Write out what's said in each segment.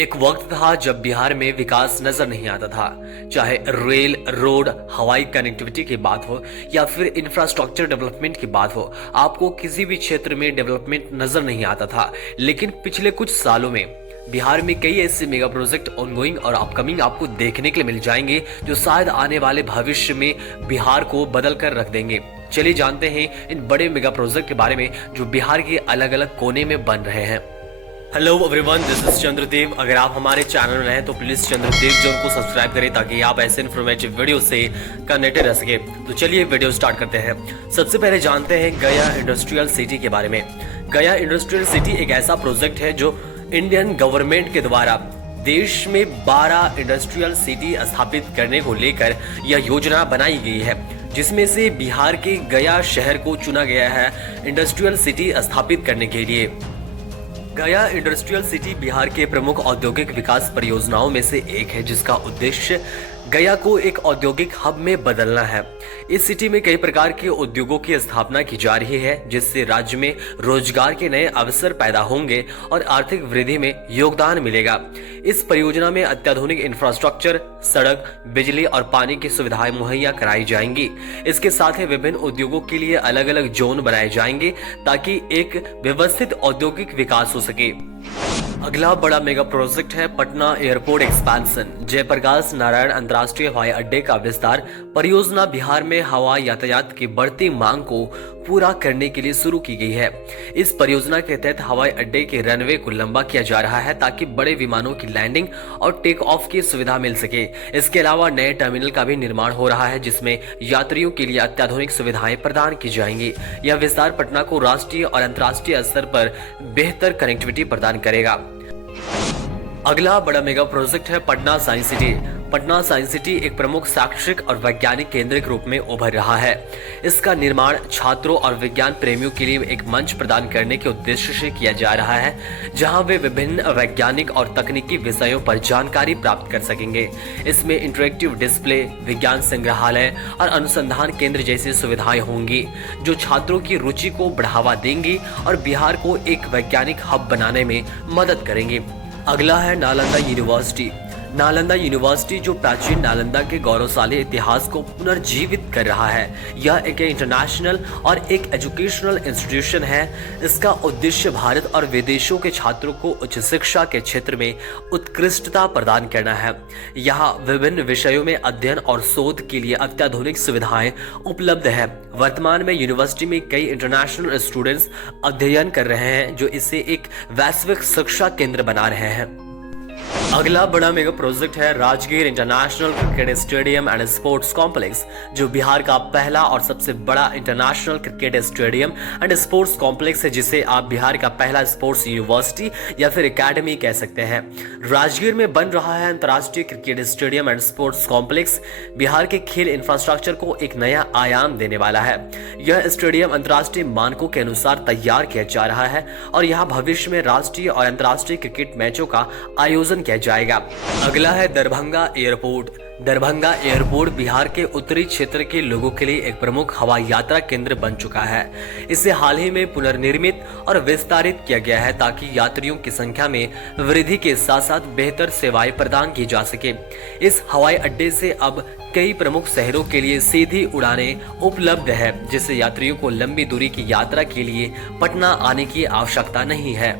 एक वक्त था जब बिहार में विकास नजर नहीं आता था। चाहे रेल, रोड, हवाई कनेक्टिविटी की बात हो या फिर इंफ्रास्ट्रक्चर डेवलपमेंट की बात हो, आपको किसी भी क्षेत्र में डेवलपमेंट नजर नहीं आता था। लेकिन पिछले कुछ सालों में बिहार में कई ऐसे मेगा प्रोजेक्ट ऑनगोइंग और अपकमिंग आपको देखने के लिए मिल जाएंगे जो शायद आने वाले भविष्य में बिहार को बदल कर रख देंगे। चलिए जानते हैं इन बड़े मेगा प्रोजेक्ट के बारे में जो बिहार के अलग अलग कोने में बन रहे हैं। Hello everyone, this is Chandradev. अगर आप हमारे चैनल में हैं तो प्लीज चंद्रदेव जोन को सब्सक्राइब करें ताकि आप ऐसे इन्फॉर्मेटिव वीडियो से कनेक्टेड रह सके। तो चलिए वीडियो स्टार्ट करते हैं। सबसे पहले जानते हैं गया इंडस्ट्रियल सिटी के बारे में। गया इंडस्ट्रियल सिटी एक ऐसा प्रोजेक्ट है जो इंडियन गवर्नमेंट के द्वारा देश में 12 इंडस्ट्रियल सिटी स्थापित करने को लेकर यह योजना बनाई गई है, जिसमें से बिहार के गया शहर को चुना गया है इंडस्ट्रियल सिटी स्थापित करने के लिए। गया इंडस्ट्रियल सिटी बिहार के प्रमुख औद्योगिक विकास परियोजनाओं में से एक है, जिसका उद्देश्य गया को एक औद्योगिक हब में बदलना है। इस सिटी में कई प्रकार के उद्योगों की स्थापना की जा रही है, जिससे राज्य में रोजगार के नए अवसर पैदा होंगे और आर्थिक वृद्धि में योगदान मिलेगा। इस परियोजना में अत्याधुनिक इंफ्रास्ट्रक्चर, सड़क, बिजली और पानी की सुविधाएं मुहैया कराई जाएंगी। इसके साथ ही विभिन्न उद्योगों के लिए अलग अलग जोन बनाए जाएंगे ताकि एक व्यवस्थित औद्योगिक विकास हो सके। अगला बड़ा मेगा प्रोजेक्ट है पटना एयरपोर्ट एक्सपेंशन। जयप्रकाश नारायण अंतर्राष्ट्रीय हवाई अड्डे का विस्तार परियोजना बिहार में हवाई यातायात की बढ़ती मांग को पूरा करने के लिए शुरू की गई है। इस परियोजना के तहत हवाई अड्डे के रनवे को लंबा किया जा रहा है ताकि बड़े विमानों की लैंडिंग और टेक ऑफ की सुविधा मिल सके। इसके अलावा नए टर्मिनल का भी निर्माण हो रहा है, जिसमें यात्रियों के लिए अत्याधुनिक सुविधाएं प्रदान की जाएंगी। यह विस्तार पटना को राष्ट्रीय और अंतर्राष्ट्रीय स्तर पर बेहतर कनेक्टिविटी प्रदान करेगा। अगला बड़ा मेगा प्रोजेक्ट है Patna science city. Patna science city एक प्रमुख शैक्षिक और वैज्ञानिक केंद्र के रूप में उभर रहा है। इसका निर्माण छात्रों और विज्ञान प्रेमियों के लिए एक मंच प्रदान करने के उद्देश्य से किया जा रहा है, जहां वे विभिन्न वैज्ञानिक और तकनीकी विषयों पर जानकारी प्राप्त कर सकेंगे। इसमें इंटरेक्टिव डिस्प्ले, विज्ञान संग्रहालय और अनुसंधान केंद्र जैसी सुविधाएं होंगी, जो छात्रों की रुचि को बढ़ावा देंगी और बिहार को एक वैज्ञानिक हब बनाने में मदद करेंगे। अगला है नालंदा यूनिवर्सिटी। नालंदा यूनिवर्सिटी जो प्राचीन नालंदा के गौरवशाली इतिहास को पुनर्जीवित कर रहा है। यह एक इंटरनेशनल और एक एजुकेशनल इंस्टीट्यूशन है। इसका उद्देश्य भारत और विदेशों के छात्रों को उच्च शिक्षा के क्षेत्र में उत्कृष्टता प्रदान करना है। यहाँ विभिन्न विषयों में अध्ययन और शोध के लिए अत्याधुनिक सुविधाएं उपलब्ध है। वर्तमान में यूनिवर्सिटी में कई इंटरनेशनल स्टूडेंट्स अध्ययन कर रहे हैं, जो इसे एक वैश्विक शिक्षा केंद्र बना रहे हैं। अगला बड़ा मेगा प्रोजेक्ट है Rajgir international cricket stadium and sports complex, जो बिहार का पहला और सबसे बड़ा international cricket stadium and sports complex है, जिसे आप बिहार का पहला स्पोर्ट्स यूनिवर्सिटी या फिर एकेडमी कह सकते हैं। राजगीर में बन रहा है अंतर्राष्ट्रीय cricket stadium and sports complex Bihar के खेल इंफ्रास्ट्रक्चर को एक नया आयाम देने वाला है। यह स्टेडियम अंतर्राष्ट्रीय मानकों के अनुसार तैयार किया जा रहा है और यहाँ भविष्य में राष्ट्रीय और अंतर्राष्ट्रीय क्रिकेट मैचों का आयोजन किया जाएगा। अगला है दरभंगा एयरपोर्ट। दरभंगा एयरपोर्ट बिहार के उत्तरी क्षेत्र के लोगों के लिए एक प्रमुख हवाई यात्रा केंद्र बन चुका है। इसे हाल ही में पुनर्निर्मित और विस्तारित किया गया है ताकि यात्रियों की संख्या में वृद्धि के साथ साथ बेहतर सेवाएं प्रदान की जा सके। इस हवाई अड्डे से अब कई प्रमुख शहरों के लिए सीधी उड़ानें उपलब्ध है, जिससे यात्रियों को लंबी दूरी की यात्रा के लिए पटना आने की आवश्यकता नहीं है।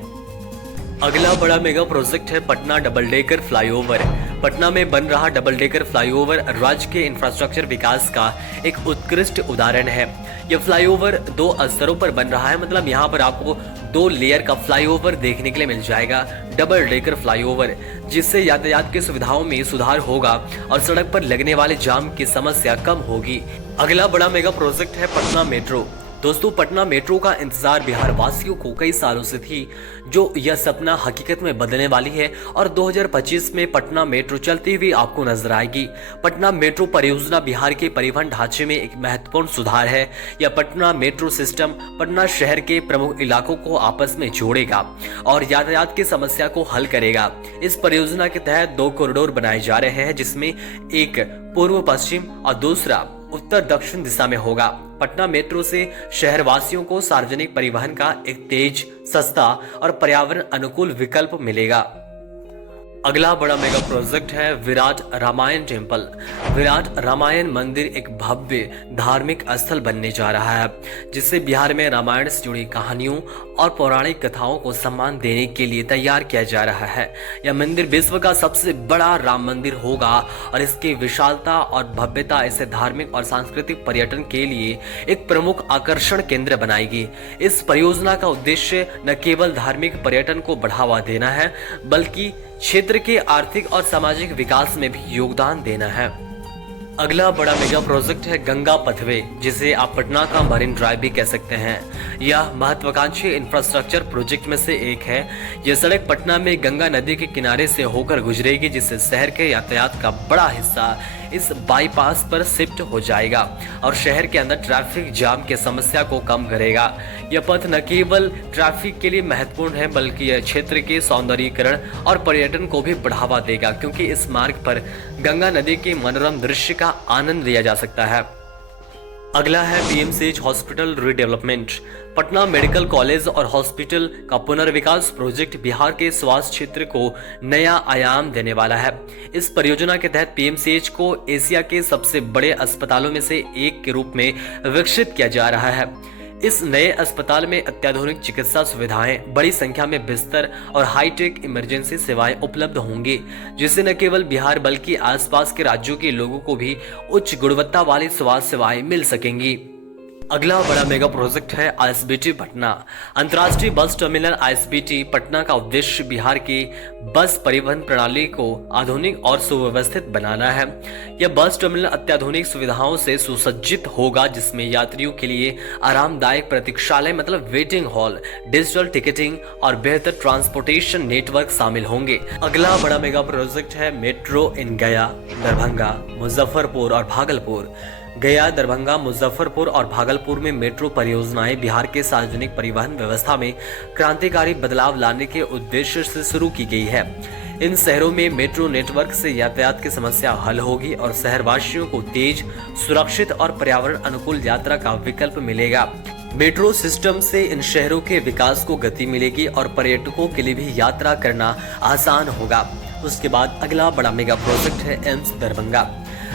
अगला बड़ा मेगा प्रोजेक्ट है Patna double decker flyover. Patna में बन रहा डबल डेकर फ्लाईओवर राज्य के इंफ्रास्ट्रक्चर विकास का एक उत्कृष्ट उदाहरण है। यह फ्लाईओवर 2 स्तरों पर बन रहा है, मतलब यहाँ पर आपको 2 लेयर का फ्लाईओवर देखने के लिए मिल जाएगा, डबल डेकर फ्लाईओवर, जिससे यातायात की सुविधाओं में सुधार होगा और सड़क पर लगने वाले जाम की समस्या कम होगी। अगला बड़ा मेगा प्रोजेक्ट है पटना मेट्रो। दोस्तों, पटना मेट्रो का इंतजार बिहार वासियों को कई सालों से थी, जो यह सपना हकीकत में बदलने वाली है और 2025 में पटना मेट्रो चलती हुई आपको नजर आएगी। पटना मेट्रो परियोजना बिहार के परिवहन ढांचे में एक महत्वपूर्ण सुधार है। यह पटना मेट्रो सिस्टम पटना शहर के प्रमुख इलाकों को आपस में जोड़ेगा और यातायात की समस्या को हल करेगा। इस परियोजना के तहत 2 कॉरिडोर बनाए जा रहे हैं, जिसमें एक पूर्व पश्चिम और दूसरा उत्तर दक्षिण दिशा में होगा। पटना मेट्रो से शहरवासियों को सार्वजनिक परिवहन का एक तेज, सस्ता और पर्यावरण अनुकूल विकल्प मिलेगा। अगला बड़ा मेगा प्रोजेक्ट है विराट रामायण टेम्पल। विराट रामायण मंदिर एक भव्य धार्मिक स्थल बनने जा रहा है, जिसे बिहार में रामायण से जुड़ी कहानियों और पौराणिक कथाओं को सम्मान देने के लिए तैयार किया जा रहा है। यह मंदिर विश्व का सबसे बड़ा राम मंदिर होगा और इसकी विशालता और भव्यता इसे धार्मिक और सांस्कृतिक पर्यटन के लिए एक प्रमुख आकर्षण केंद्र बनाएगी। इस परियोजना का उद्देश्य न केवल धार्मिक पर्यटन को बढ़ावा देना है, बल्कि क्षेत्र के आर्थिक और सामाजिक विकास में भी योगदान देना है। अगला बड़ा मेगा प्रोजेक्ट है गंगा पथवे, जिसे आप पटना का मरीन ड्राइव भी कह सकते हैं। यह महत्वाकांक्षी इंफ्रास्ट्रक्चर प्रोजेक्ट में से एक है। यह सड़क पटना में गंगा नदी के किनारे से होकर गुजरेगी, जिससे शहर के यातायात का बड़ा हिस्सा इस बाईपास पर शिफ्ट हो जाएगा और शहर के अंदर ट्रैफिक जाम की समस्या को कम करेगा। यह पथ न केवल ट्रैफिक के लिए महत्वपूर्ण है, बल्कि यह क्षेत्र के सौंदर्यीकरण और पर्यटन को भी बढ़ावा देगा, क्योंकि इस मार्ग पर गंगा नदी के मनोरम दृश्य का आनंद लिया जा सकता है। अगला है PMCH hospital redevelopment. Patna medical college और हॉस्पिटल का पुनर्विकास प्रोजेक्ट बिहार के स्वास्थ्य क्षेत्र को नया आयाम देने वाला है। इस परियोजना के तहत पीएमसीएच को एशिया के सबसे बड़े अस्पतालों में से एक के रूप में विकसित किया जा रहा है। इस नए अस्पताल में अत्याधुनिक चिकित्सा सुविधाएं, बड़ी संख्या में बिस्तर और हाईटेक इमरजेंसी सेवाएं उपलब्ध होंगी, जिससे न केवल बिहार बल्कि आसपास के राज्यों के लोगों को भी उच्च गुणवत्ता वाली स्वास्थ्य सेवाएं मिल सकेंगी। अगला बड़ा मेगा प्रोजेक्ट है आईएसबीटी पटना। अंतर्राष्ट्रीय बस टर्मिनल आईएसबीटी पटना का उद्देश्य बिहार की बस परिवहन प्रणाली को आधुनिक और सुव्यवस्थित बनाना है। यह बस टर्मिनल अत्याधुनिक सुविधाओं से सुसज्जित होगा, जिसमें यात्रियों के लिए आरामदायक प्रतीक्षालय मतलब वेटिंग हॉल, डिजिटल टिकटिंग और बेहतर ट्रांसपोर्टेशन नेटवर्क शामिल होंगे। अगला बड़ा मेगा प्रोजेक्ट है मेट्रो इन गया, दरभंगा, मुजफ्फरपुर और भागलपुर। गया, दरभंगा, मुजफ्फरपुर और भागलपुर में मेट्रो परियोजनाएं बिहार के सार्वजनिक परिवहन व्यवस्था में क्रांतिकारी बदलाव लाने के उद्देश्य से शुरू की गई है। इन शहरों में मेट्रो नेटवर्क से यातायात की समस्या हल होगी और शहरवासियों को तेज, सुरक्षित और पर्यावरण अनुकूल यात्रा का विकल्प मिलेगा। मेट्रो सिस्टम से इन शहरों के विकास को गति मिलेगी और पर्यटकों के लिए भी यात्रा करना आसान होगा। उसके बाद अगला बड़ा मेगा प्रोजेक्ट है एम्स दरभंगा।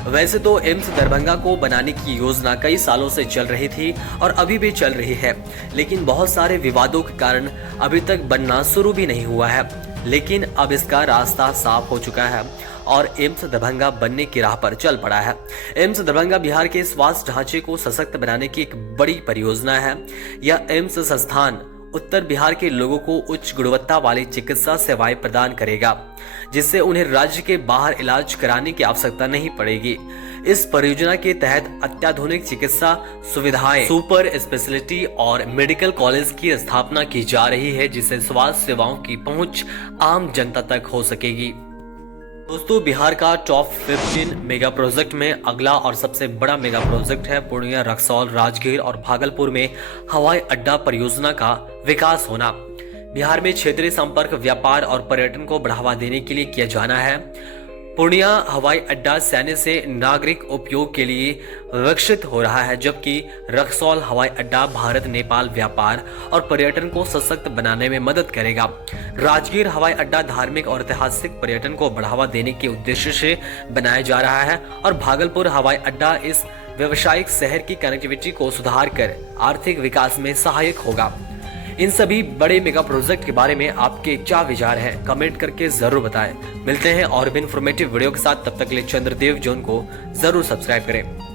वैसे तो एम्स दरभंगा को बनाने की योजना कई सालों से चल रही थी और अभी भी चल रही है, लेकिन बहुत सारे विवादों के कारण अभी तक बनना शुरू भी नहीं हुआ है। लेकिन अब इसका रास्ता साफ हो चुका है और एम्स दरभंगा बनने की राह पर चल पड़ा है। एम्स दरभंगा बिहार के स्वास्थ्य ढांचे को सशक्त बनाने की एक बड़ी परियोजना है। यह एम्स संस्थान उत्तर बिहार के लोगों को उच्च गुणवत्ता वाली चिकित्सा सेवाएं प्रदान करेगा, जिससे उन्हें राज्य के बाहर इलाज कराने की आवश्यकता नहीं पड़ेगी। इस परियोजना के तहत अत्याधुनिक चिकित्सा सुविधाएं, सुपर स्पेशलिटी और मेडिकल कॉलेज की स्थापना की जा रही है, जिससे स्वास्थ्य सेवाओं की पहुंच आम जनता तक हो सकेगी। दोस्तों, बिहार का टॉप 15 मेगा प्रोजेक्ट में अगला और सबसे बड़ा मेगा प्रोजेक्ट है पूर्णिया, रक्सौल, राजगीर और भागलपुर में हवाई अड्डा परियोजना का विकास होना। बिहार में क्षेत्रीय संपर्क, व्यापार और पर्यटन को बढ़ावा देने के लिए किया जाना है। पूर्णिया हवाई अड्डा सैन्य से नागरिक उपयोग के लिए विकसित हो रहा है, जबकि रक्सौल हवाई अड्डा भारत नेपाल व्यापार और पर्यटन को सशक्त बनाने में मदद करेगा। राजगीर हवाई अड्डा धार्मिक और ऐतिहासिक पर्यटन को बढ़ावा देने के उद्देश्य से बनाया जा रहा है और भागलपुर हवाई अड्डा इस व्यावसायिक शहर की कनेक्टिविटी को सुधार कर आर्थिक विकास में सहायक होगा। इन सभी बड़े मेगा प्रोजेक्ट के बारे में आपके क्या विचार हैं, कमेंट करके जरूर बताएं। मिलते हैं और भी इंफॉर्मेटिव वीडियो के साथ, तब तक के लिए चंद्रदेव जोन को जरूर सब्सक्राइब करें।